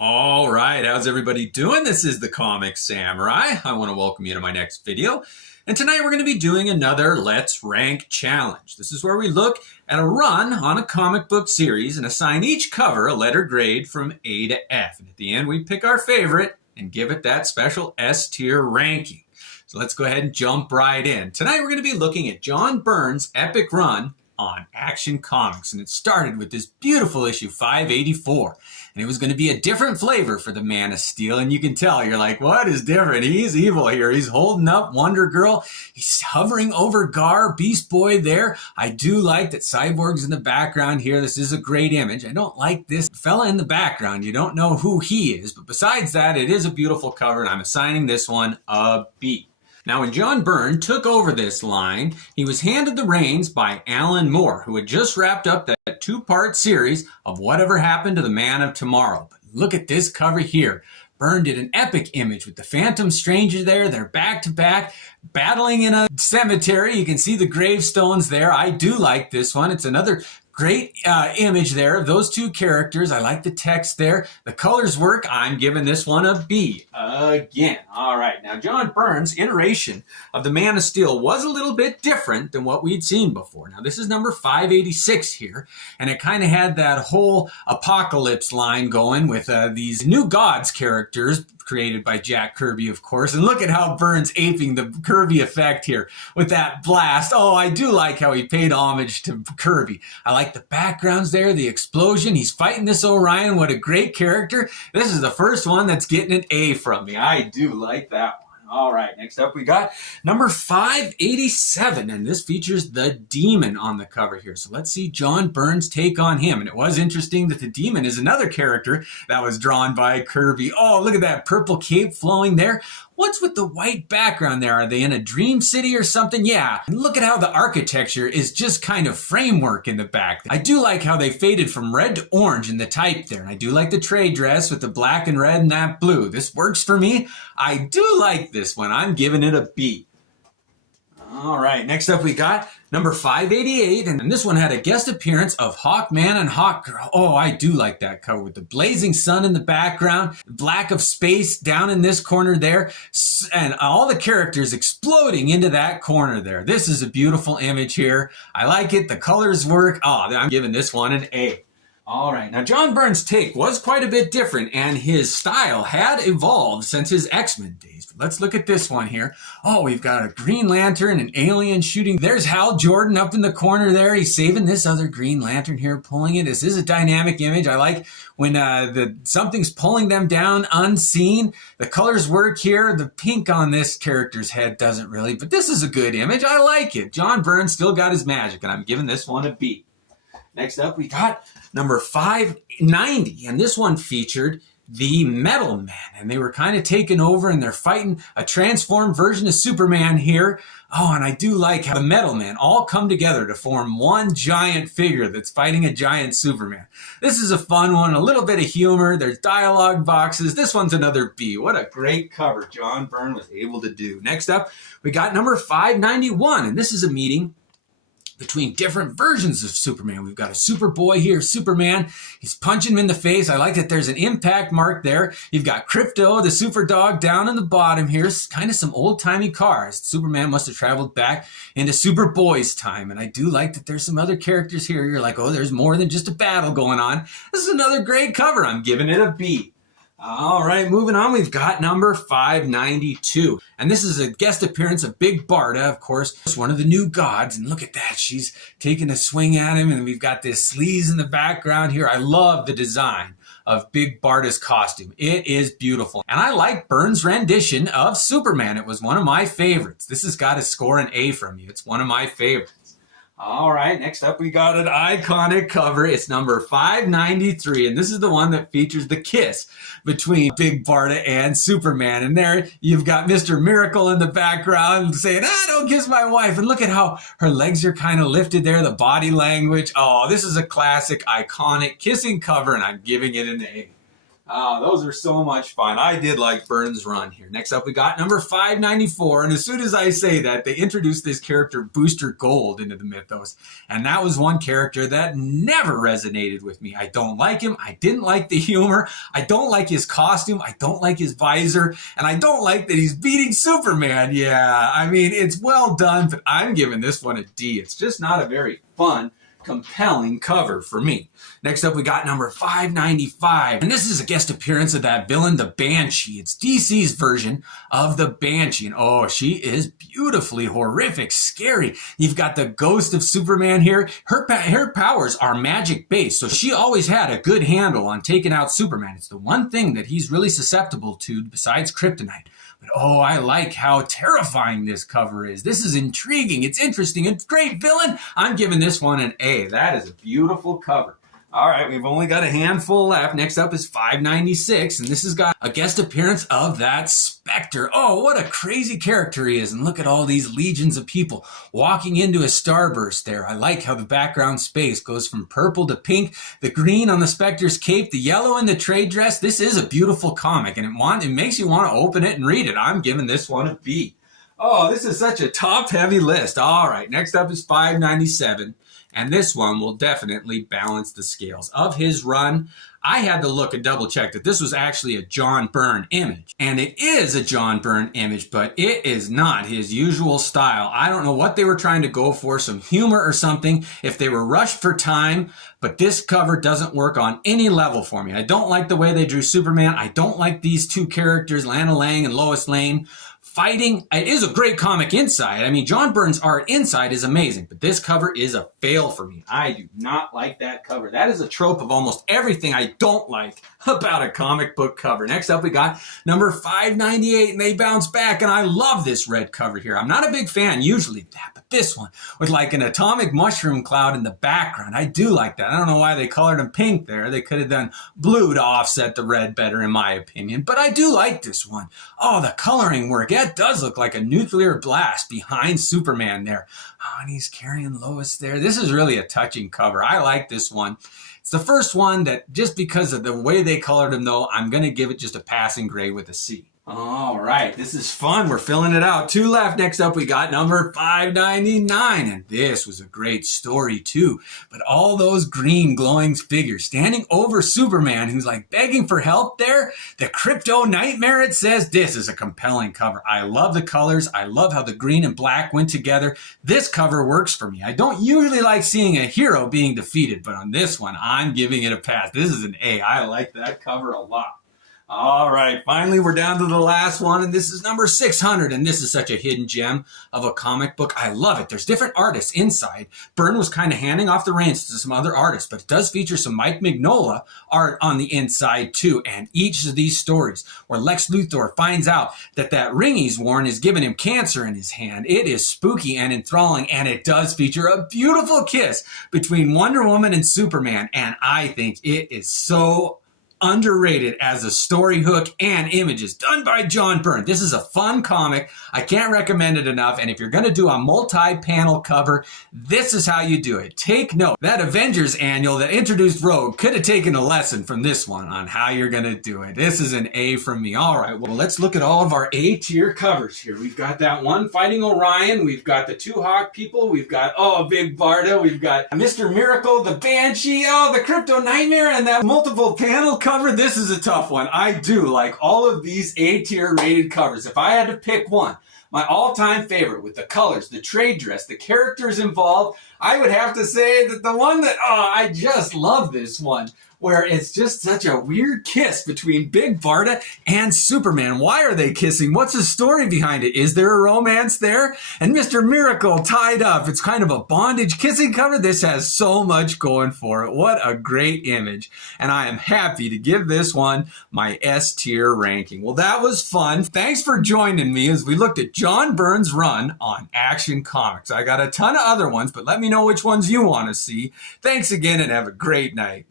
All right, how's everybody doing? This is the Comic Samurai. I want to welcome you to my next video. And tonight we're going to be doing another Let's Rank challenge. This is where we look at a run on a comic book series and assign each cover a letter grade from A to F. And at the end, we pick our favorite and give it that special S tier ranking. So let's go ahead and jump right in. Tonight we're going to be looking at John Byrne's epic run on Action Comics. And it started with this beautiful issue 584. And it was going to be a different flavor for the Man of Steel. And you can tell, you're like, what is different? He's evil here. He's holding up Wonder Girl. He's hovering over Gar, Beast Boy there. I do like that Cyborg's in the background here. This is a great image. I don't like this fella in the background. You don't know who he is. But besides that, it is a beautiful cover. And I'm assigning this one a B. Now, when John Byrne took over this line, he was handed the reins by Alan Moore, who had just wrapped up that two-part series of Whatever Happened to the Man of Tomorrow. But look at this cover here. Byrne did an epic image with the Phantom Stranger there. They're back-to-back, battling in a cemetery. You can see the gravestones there. I do like this one. It's another great image there of those two characters. I like the text there. The colors work. I'm giving this one a B again. All right. Now, John Byrne's iteration of the Man of Steel was a little bit different than what we'd seen before. Now, this is number 586 here, and it kind of had that whole apocalypse line going with these new gods characters created by Jack Kirby, of course. And look at how Byrne's aping the Kirby effect here with that blast. Oh, I do like how he paid homage to Kirby. I like the backgrounds there, the explosion. He's fighting this Orion. What a great character. This is the first one that's getting an A from me. I do like that one. All right, next up we got number 587, and this features the Demon on the cover here. So let's see John Byrne's take on him. And it was interesting that the Demon is another character that was drawn by Kirby. Oh, look at that purple cape flowing there. What's with the white background there? Are they in a dream city or something? Yeah. And look at how the architecture is just kind of framework in the back. I do like how they faded from red to orange in the type there. And I do like the trade dress with the black and red and that blue. This works for me. I do like this one. I'm giving it a B. All right, next up we got number 588, and this one had a guest appearance of Hawkman and Hawkgirl. Oh, I do like that cover with the blazing sun in the background, black of space down in this corner there, and all the characters exploding into that corner there. This is a beautiful image here. I like it. The colors work. Oh, I'm giving this one an A. All right, now John Byrne's take was quite a bit different, and his style had evolved since his X-Men days. Let's look at this one here. Oh, we've got a Green Lantern, an alien shooting. There's Hal Jordan up in the corner there. He's saving this other Green Lantern here, pulling it. This is a dynamic image. I like when something's pulling them down unseen. The colors work here. The pink on this character's head doesn't really, but this is a good image. I like it. John Byrne still got his magic, and I'm giving this one a B. Next up, we got number 590, and this one featured the Metal Man, and they were kind of taken over, and they're fighting a transformed version of Superman here. Oh, and I do like how the Metal Man all come together to form one giant figure that's fighting a giant Superman. This is a fun one, a little bit of humor. There's dialogue boxes. This one's another B. What a great cover John Byrne was able to do. Next up, we got number 591, and this is a meeting between different versions of Superman. We've got a Superboy here, Superman. He's punching him in the face. I like that there's an impact mark there. You've got Krypto, the super dog, down in the bottom here. Kind of some old-timey cars. Superman must have traveled back into Superboy's time. And I do like that there's some other characters here. You're like, oh, there's more than just a battle going on. This is another great cover. I'm giving it a B. All right, moving on, we've got number 592. And this is a guest appearance of Big Barda, of course, one of the new gods. And look at that, she's taking a swing at him, and we've got this sleaze in the background here. I love the design of Big Barda's costume. It is beautiful. And I like Byrne's rendition of Superman. It was one of my favorites. This has got to score an A from you. It's one of my favorites. All right, next up we got an iconic cover. It's number 593, and this is the one that features the kiss between Big Barda and Superman. And there you've got Mr. Miracle in the background saying, don't kiss my wife. And look at how her legs are kind of lifted there, the body language. Oh, this is a classic, iconic kissing cover, and I'm giving it an A. Oh, those are so much fun. I did like Byrne's run here. Next up, we got number 594. And as soon as I say that, they introduced this character, Booster Gold, into the mythos. And that was one character that never resonated with me. I don't like him. I didn't like the humor. I don't like his costume. I don't like his visor. And I don't like that he's beating Superman. Yeah, I mean, it's well done, but I'm giving this one a D. It's just not a very fun, compelling cover for me. Next up, we got number 595. And this is a guest appearance of that villain, the Banshee. It's DC's version of the Banshee. And oh, she is beautifully horrific, scary. You've got the ghost of Superman here. Her powers are magic based, so she always had a good handle on taking out Superman. It's the one thing that he's really susceptible to besides kryptonite. But oh, I like how terrifying this cover is. This is intriguing. It's interesting. It's great villain. I'm giving this one an A. That is a beautiful cover. All right, we've only got a handful left. Next up is 596, and this has got a guest appearance of that Spectre. Oh, what a crazy character he is. And look at all these legions of people walking into a starburst there. I like how the background space goes from purple to pink, the green on the Spectre's cape, the yellow in the trade dress. This is a beautiful comic, and it makes you want to open it and read it. I'm giving this one a B. Oh, this is such a top-heavy list. All right, next up is 597. And this one will definitely balance the scales. Of his run, I had to look and double check that this was actually a John Byrne image. And it is a John Byrne image, but it is not his usual style. I don't know what they were trying to go for, some humor or something, if they were rushed for time, but this cover doesn't work on any level for me. I don't like the way they drew Superman. I don't like these two characters, Lana Lang and Lois Lane, fighting. It is a great comic inside. I mean, John Byrne's art inside is amazing, but this cover is a fail for me. I do not like that cover. That is a trope of almost everything I don't like about a comic book cover. Next up, we got number 598, and they bounce back, and I love this red cover here. I'm not a big fan usually of that, but this one with like an atomic mushroom cloud in the background, I do like that. I don't know why they colored him pink there. They could have done blue to offset the red better, in my opinion, but I do like this one. Oh, the coloring work. That does look like a nuclear blast behind Superman there. Oh, and he's carrying Lois there. This is really a touching cover. I like this one. It's the first one that, just because of the way they colored him though, I'm going to give it just a passing grade with a C. All right, this is fun. We're filling it out. 2 left. Next up, we got number 599. And this was a great story too. But all those green glowing figures standing over Superman, who's like begging for help there. The crypto nightmare, it says. This is a compelling cover. I love the colors. I love how the green and black went together. This cover works for me. I don't usually like seeing a hero being defeated, but on this one, I'm giving it a pass. This is an A. I like that cover a lot. All right, finally we're down to the last one, and this is number 600, and this is such a hidden gem of a comic book. I love it. There's different artists inside. Byrne was kind of handing off the reins to some other artists, but it does feature some Mike Mignola art on the inside too, and each of these stories where Lex Luthor finds out that ring he's worn is giving him cancer in his hand. It is spooky and enthralling, and it does feature a beautiful kiss between Wonder Woman and Superman, and I think it is so underrated as a story hook and images done by John Byrne. This is a fun comic. I can't recommend it enough. And if you're going to do a multi-panel cover, this is how you do it. Take note. That Avengers annual that introduced Rogue could have taken a lesson from this one on how you're going to do it. This is an A from me. All right, well, let's look at all of our A-tier covers here. We've got that one fighting Orion. We've got the 2 Hawk people. We've got, Big Barda. We've got Mr. Miracle, the Banshee, the Crypto Nightmare, and that multiple panel cover. This is a tough one. I do like all of these A-tier rated covers. If I had to pick one, my all-time favorite with the colors, the trade dress, the characters involved, I would have to say that the one that, I just love this one, where it's just such a weird kiss between Big Barda and Superman. Why are they kissing? What's the story behind it? Is there a romance there? And Mr. Miracle tied up. It's kind of a bondage kissing cover. This has so much going for it. What a great image. And I am happy to give this one my S tier ranking. Well, that was fun. Thanks for joining me as we looked at John Byrne's run on Action Comics. I got a ton of other ones, but let me know which ones you want to see. Thanks again and have a great night.